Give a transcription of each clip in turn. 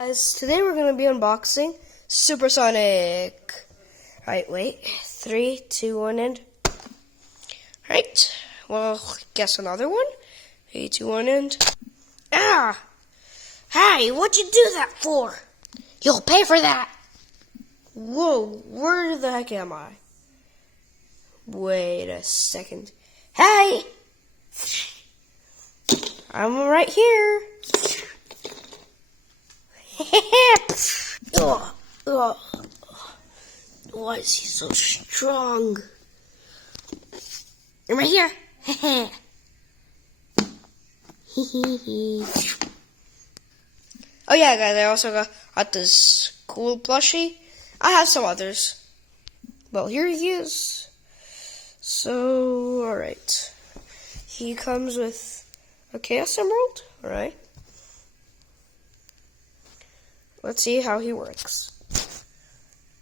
Guys, today we're going to be unboxing Supersonic. Alright, wait. 3, 2, 1, and... Alright, well, guess another one. 3, 2, 1, and... Ah! Hey, what'd you do that for? You'll pay for that! Whoa, where the heck am I? Wait a second. Hey! I'm right here. Why is he so strong? I'm right here. Oh yeah, guys, I also got this cool plushie. I have some others. Well, here he is. So, alright. He comes with a Chaos Emerald, alright. Let's see how he works.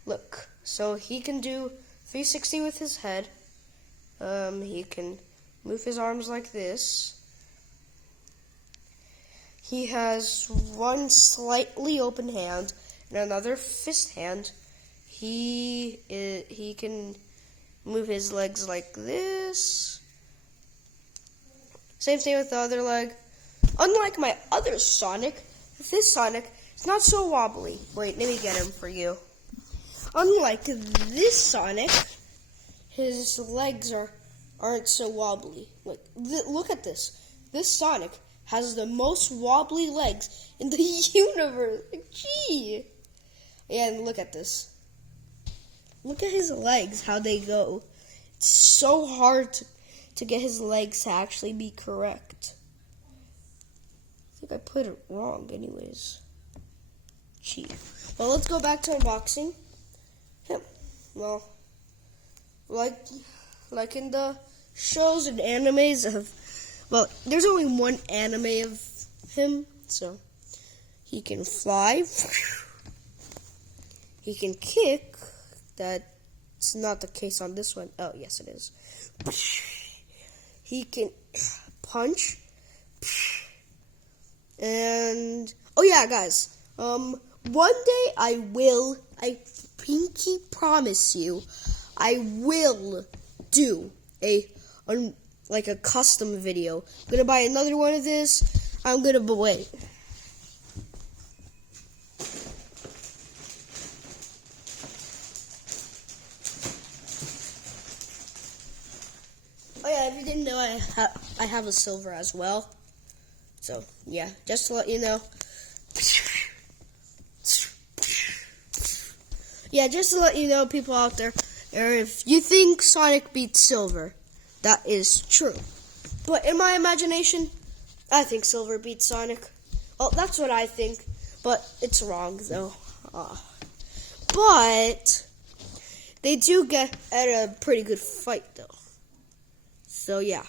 Look, so he can do 360 with his head. He can move his arms like this. He has one slightly open hand and another fist hand. He can move his legs like this. Same thing with the other leg. Unlike my other Sonic, this Sonic, it's not so wobbly. Wait, let me get him for you. Unlike this Sonic, his legs aren't so wobbly. Look at this. This Sonic has the most wobbly legs in the universe. Gee. And look at this. Look at his legs, how they go. It's so hard to get his legs to actually be correct. I think I put it wrong anyways. Gee. Well, let's go back to unboxing him. Well, like in the shows and animes of, well, there's only one anime of him, so he can fly, he can kick. That's not the case on this one. Oh, yes, it is. He can punch, and oh yeah, guys. One day I pinky promise you, I will do a custom video. I'm gonna buy another one of this. I'm gonna wait. Oh yeah, if you didn't know, I have a silver as well. So yeah, just to let you know. Yeah, just to let you know, people out there, if you think Sonic beats Silver, that is true. But in my imagination, I think Silver beats Sonic. Well, that's what I think, but it's wrong, though. But they do get at a pretty good fight, though. So, yeah.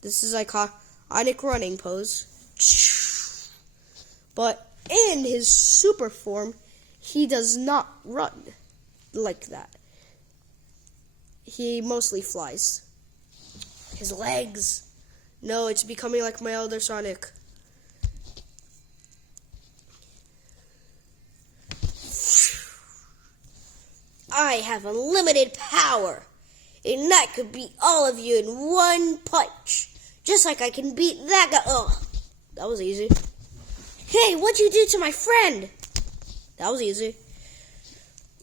This is iconic running pose. But in his super form, he does not run like that. He mostly flies. His legs. No, it's becoming like my elder Sonic. I have unlimited power, and that could beat all of you in one punch. Just like I can beat that guy. Oh, that was easy. Hey, what'd you do to my friend? That was easy.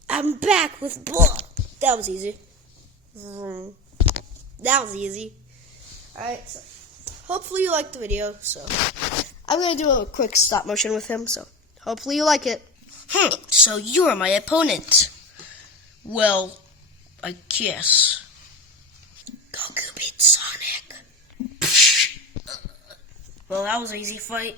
I'm back with blood. That was easy. That was easy. Alright, so hopefully you liked the video. So I'm going to do a quick stop motion with him. So hopefully you like it. So you're my opponent. Well, I guess. Goku beat Sonic. Well, that was an easy fight.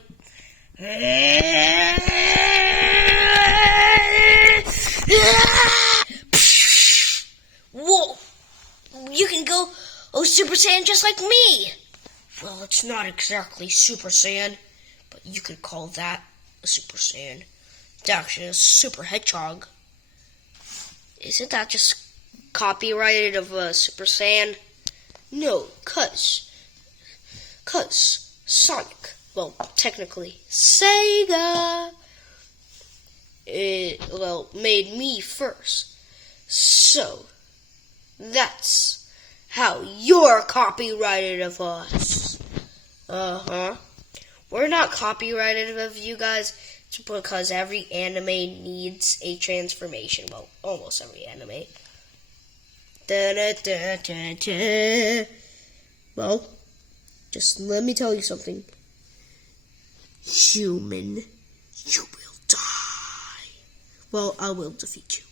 Whoa! You can go Super Saiyan just like me! Well, it's not exactly Super Saiyan, but you could call that a Super Saiyan. It's actually a Super Hedgehog. Isn't that just copyrighted of a Super Saiyan? No, cuz Sonic, well, technically, Sega made me first. So, that's how you're copyrighted of us. We're not copyrighted of you guys. It's because every anime needs a transformation. Well, almost every anime. Well, just let me tell you something. Human, you will die. Well, I will defeat you.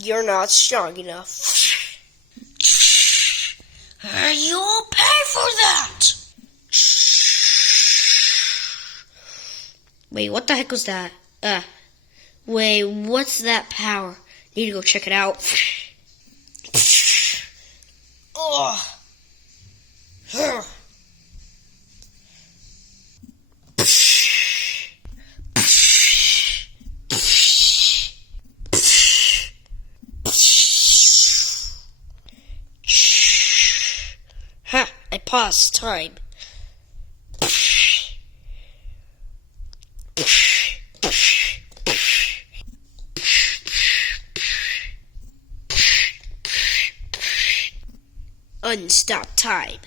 You're not strong enough. You'll pay for that! Wait, what the heck was that? Wait, what's that power? Need to go check it out. Oh. Ha! I paused time. Unstop time.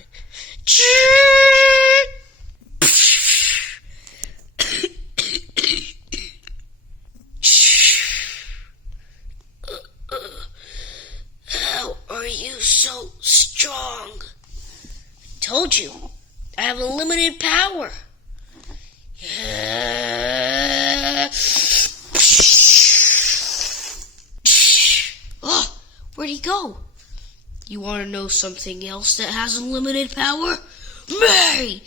How are you so strong? I told you, I have unlimited power. Oh, where'd he go? You want to know something else that has unlimited power? Me!